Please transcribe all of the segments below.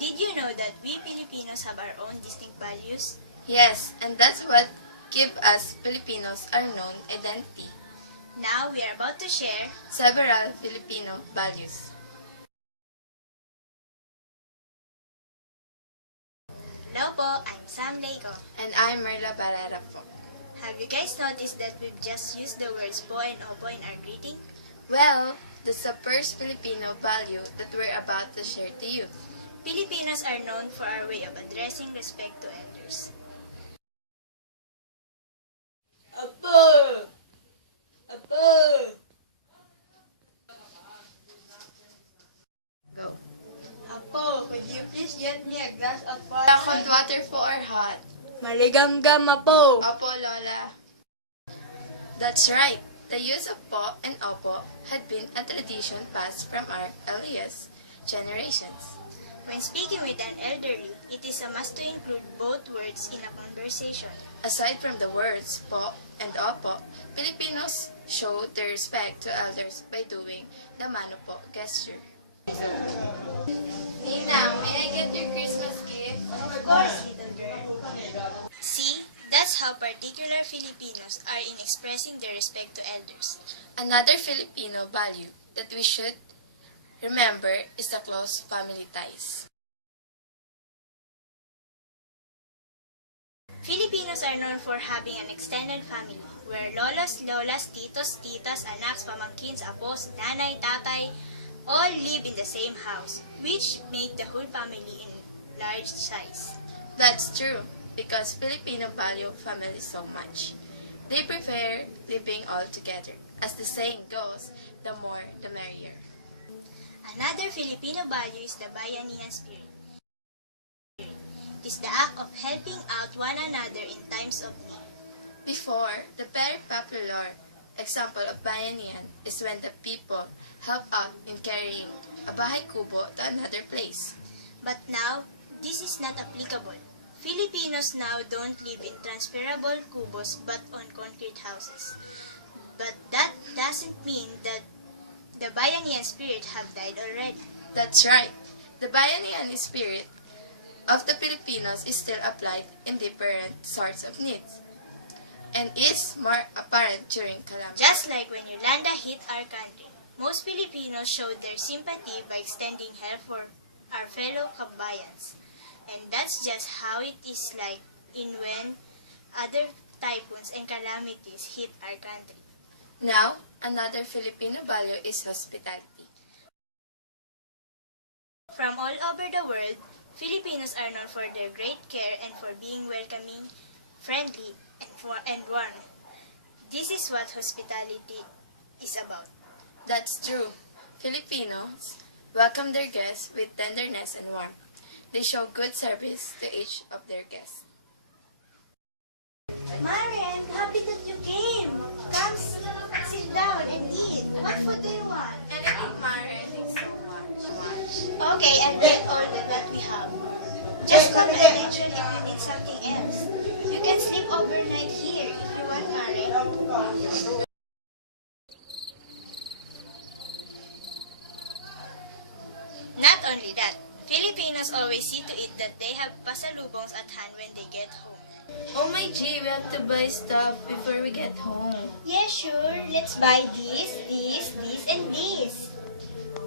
Did you know that we Filipinos have our own distinct values? Yes, and that's what give us Filipinos our known identity. Now we are about to share Several Filipino values. Hello po, I'm Sam Leiko. And I'm Merla Barrera po. Have you guys noticed that we've just used the words po and opo in our greeting? Well, that's the first Filipino value that we're about to share to you. Filipinos are known for our way of addressing respect to elders. Apo! Apo! Go. Apo, could you please get me a glass of Hot water po or hot? Maligam-gam, Apo! Opo, Lola. That's right. The use of po and opo had been a tradition passed from our earliest generations. When speaking with an elderly, it is a must to include both words in a conversation. Aside from the words po and opo, Filipinos show their respect to elders by doing the mano po gesture. Nina, may I get your Christmas gift? Of course, little girl. See, that's how particular Filipinos are in expressing their respect to elders. Another Filipino value that we should remember is the close family ties. Filipinos are known for having an extended family, where lolos, lolas, titos, titas, anaks, pamangkins, apos, nanay, tatay, all live in the same house, which make the whole family in large size. That's true, because Filipino value family so much. They prefer living all together. As the saying goes, the more the merrier. Another Filipino value is the bayanihan spirit. It is the act of helping out one another in times of need. Before, the very popular example of bayanihan is when the people help out in carrying a bahay kubo to another place. But now, this is not applicable. Filipinos now don't live in transferable kubos but on concrete houses. But that doesn't mean that the bayanihan spirit have died already. That's right. The bayanihan spirit of the Filipinos is still applied in different sorts of needs and is more apparent during calamity. Just like when Yolanda hit our country, most Filipinos showed their sympathy by extending help for our fellow kabayans. And that's just how it is like in when other typhoons and calamities hit our country. Now, another Filipino value is hospitality. From all over the world, Filipinos are known for their great care and for being welcoming, friendly, and warm. This is what hospitality is about. That's true. Filipinos welcome their guests with tenderness and warmth. They show good service to each of their guests. Mare, I'm happy that you came. Come sit down and eat. What food do you want? Anything, Mare, thanks so much. Okay, I'll get all that we have. Just come and mention if you need something else. You can sleep overnight here if you want, Mare. Not only that, Filipinos always see to it that they have pasalubongs at hand when they get home. Oh my G, we have to buy stuff before we get home. Yeah, sure. Let's buy this, and this.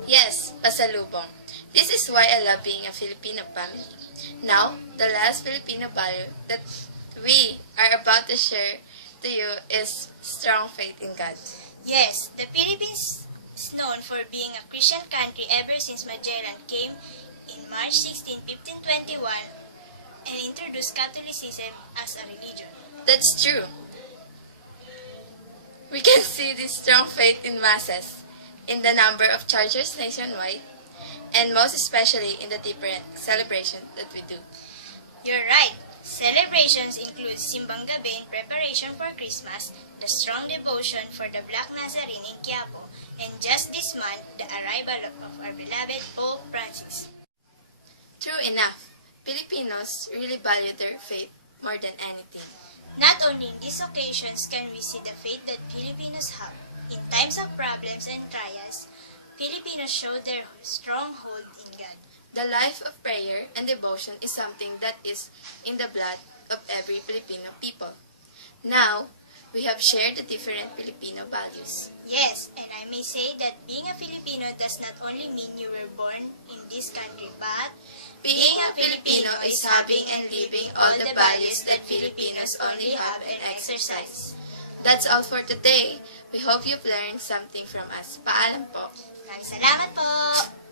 Yes, pasalubong. This is why I love being a Filipino family. Now, the last Filipino value that we are about to share to you is strong faith in God. Yes, the Philippines is known for being a Christian country ever since Magellan came in March 16, 1521 and introduced Catholicism as a religion. That's true. We can see this strong faith in masses, in the number of churches nationwide, and most especially in the different celebrations that we do. You're right. Celebrations include Simbang Gabi in preparation for Christmas, the strong devotion for the Black Nazarene in Quiapo, and just this month, the arrival of our beloved Pope Francis. True enough, Filipinos really value their faith more than anything. Not only in these occasions can we see the faith that Filipinos have. In times of problems and trials, Filipinos show their stronghold in God. The life of prayer and devotion is something that is in the blood of every Filipino people. Now, we have shared the different Filipino values. Yes, and I may say that being a Filipino does not only mean you were born in this country, but Being a Filipino is having and living all the values that Filipinos only have and exercise. That's all for today. We hope you've learned something from us. Paalam po. maraming salamat po!